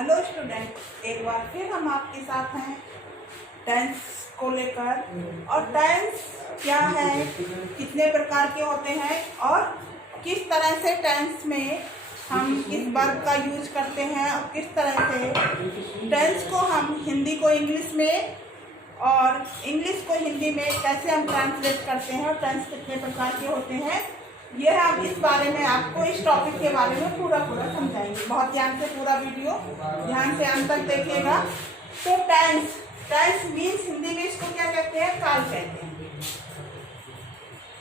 Hello student, एक बार फिर हम आपके साथ हैं टेंस को लेकर। और टेंस क्या है, कितने प्रकार के होते हैं और किस तरह से टेंस में हम किस वर्ब का यूज करते हैं और किस तरह से टेंस को हम हिंदी को इंग्लिश में और इंग्लिश को हिंदी में कैसे हम ट्रांसलेट करते हैं और टेंस कितने प्रकार के होते हैं, ये हम इस बारे में आपको इस टॉपिक के बारे में पूरा समझाएंगे। बहुत ध्यान से पूरा वीडियो ध्यान से अंत तक देखिएगा। तो टेंस मीन्स हिंदी में इसको क्या कहते हैं, काल कहते हैं।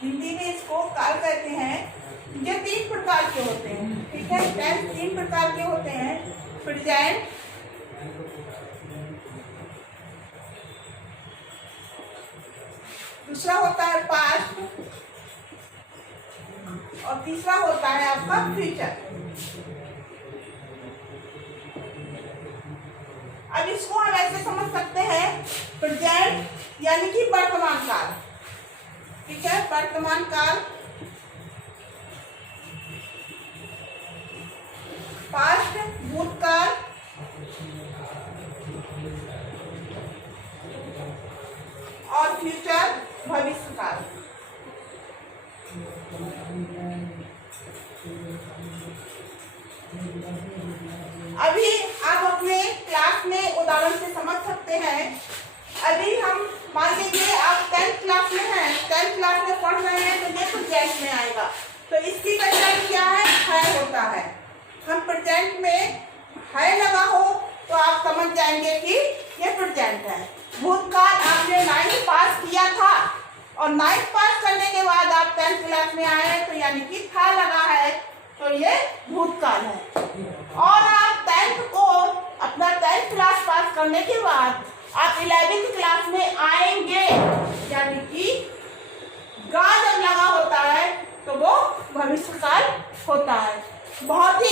हिंदी में इसको काल कहते हैं। ये 3 प्रकार के होते हैं, ठीक है। टेंस 3 प्रकार के होते हैं। प्रेजेंट, दूसरा होता है पास्ट और तीसरा होता है आपका फ्यूचर। अब इसको हम ऐसे समझ सकते हैं, प्रेजेंट यानी कि वर्तमान काल, ठीक है, वर्तमान काल। पास्ट भूतकाल, और फ्यूचर भविष्य काल। अभी आप अपने क्लास में उदाहरण से समझ सकते हैं। अभी हम मान लीजिए आप 10th क्लास में हैं, 10th क्लास में पढ़ रहे हैं, तो ये प्रेजेंट में आएगा। तो इसकी पहचान क्या है होता है। हम प्रेजेंट में है लगा हो तो आप समझ जाएंगे कि ये प्रेजेंट है। भूतकाल, आपने 9th पास किया था और 9th पास करने के बाद आप 10th क्लास में आए हैं, तो यानी कि था लगा है, तो ये भूतकाल है। और आप 10th को अपना 10th क्लास पास करने के बाद आप 11th क्लास में आएंगे, यानी कि गा जब लगा होता है तो वो भविष्य काल होता है। बहुत ही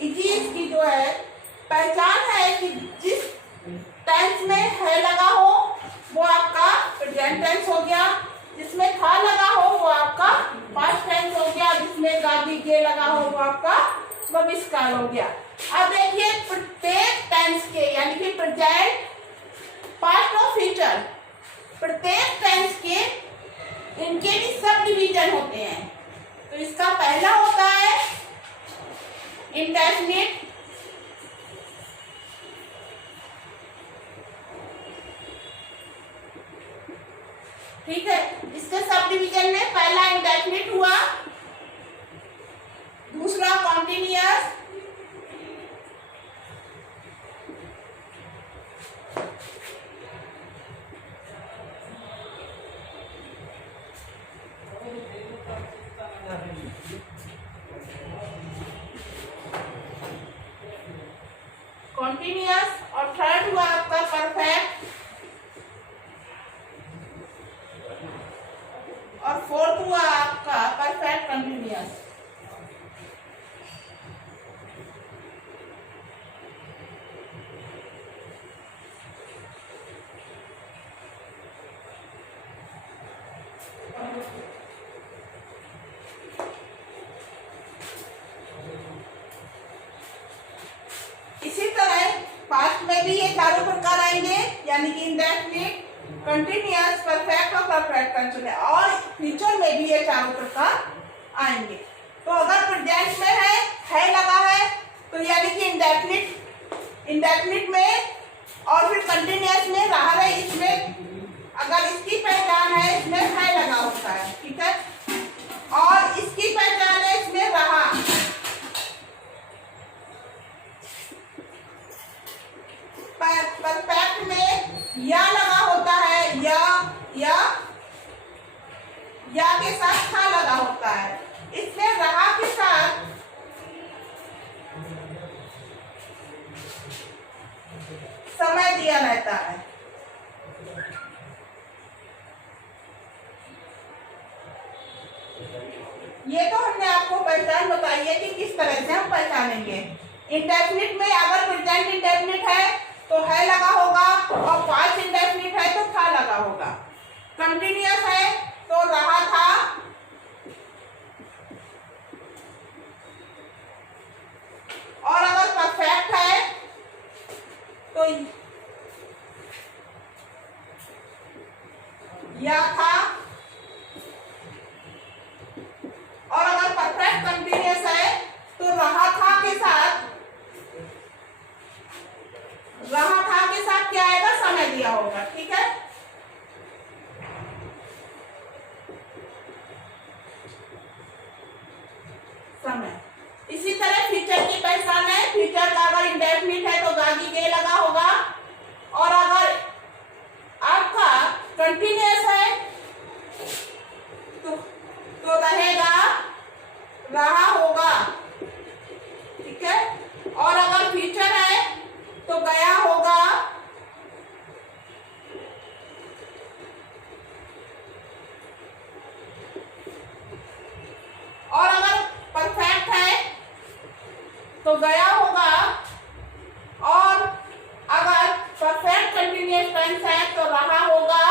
इजी इसकी जो है पहचान है कि जिस टेंस में है लगा हो वो आपका प्रेजेंट टेंस हो गया, जिसमें था लगा हो वो आपका पास्ट टेंस हो गया, जिसमें गादी के लगा हो वो आपका भविष्य काल हो गया। अब देखिए प्रत्येक टेंस के यानी कि प्रेजेंट, पास्ट और फ्यूचर, प्रत्येक टेंस के इनके भी सब डिवीजन होते हैं। तो इसका पहला होता है इंडेफिनिट, ठीक है। इसके सब डिवीजन में पहला इंडेफिनिट हुआ, दूसरा कॉन्टिन्यूअस, और थर्ड हुआ आपका परफेक्ट, और फोर्थ हुआ आपका परफेक्ट कंटिन्यूअस। इसी तरह पास्ट में भी ये चारों प्रकार आएंगे, यानी कि इंडेफिनिट, कंटिन्यूअस, परफेक्ट और परफेक्ट कंटिन्यूअस, और फ्यूचर में भी ये चारों प्रकार आएंगे। तो अगर प्रेजेंट में है लगा है तो यानी कि इंडेफिनिट में और फिर कंटिन्यूअस में रहा है, इसमें अगर इसकी पहचान है इसमें है लगा होता है, ठीक है। और इसकी पहचान है इसमें रहा, परफेक्ट में या लगा होता है, या के साथ था लगा होता है। इसमें रहा के साथ समय दिया रहता है। ये तो हमने आपको पहचान बताई है कि किस तरह से हम पहचानेंगे। इंडेफिनिट में अगर प्रेजेंट इंडेफिनिट है तो है लगा होगा, और पास्ट इंडेफिनिट है तो था लगा होगा। कंटिन्यूअस है तो रहा था, और अगर परफेक्ट है तो या था, और अगर परफेक्ट कंटिन्यूअस है तो रहा था के साथ क्या आएगा, समय दिया होगा। ठीक है, समय। इसी तरह फ्यूचर की पहचान है, फ्यूचर का अगर इंडेफिनिट है तो गागी के लगा होगा, और अगर आपका कंटिन्यूअस है तो रहेगा, रहा होगा। ठीक है, और अगर फ्यूचर है तो गया होगा, और अगर परफेक्ट है तो गया होगा, और अगर परफेक्ट कंटिन्यूअस टेंस है तो रहा होगा।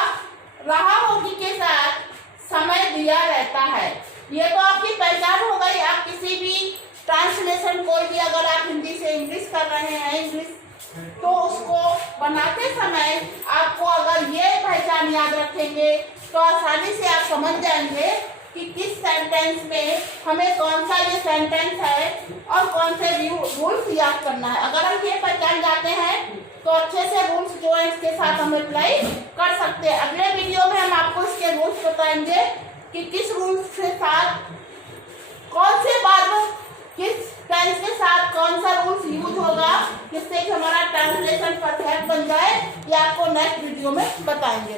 रहा होगी के साथ समय दिया रहता है। ये तो आपकी पहचान हो गई। आप किसी भी ट्रांसलेशन, कोई भी अगर आप हिंदी से इंग्लिश कर रहे हैं, इंग्लिश, तो उसको बनाते समय आपको अगर ये पहचान याद रखेंगे तो आसानी से आप समझ जाएंगे कि किस सेंटेंस में हमें कौन सा ये सेंटेंस है और कौन से रूल्स याद करना है। अगर हम ये पहचान जाते हैं तो अच्छे से रूल्स जो है इसके साथ हम अप्लाई कर सकते हैं। अगले वीडियो में हम आपको इसके रूल्स बताएंगे कि किस रूल्स के साथ, कौन से बाद में किस टेंस के साथ कौन सा रूल्स यूज होगा, जिससे कि हमारा ट्रांसलेशन परफेक्ट बन जाए। ये आपको नेक्स्ट वीडियो में बताएंगे।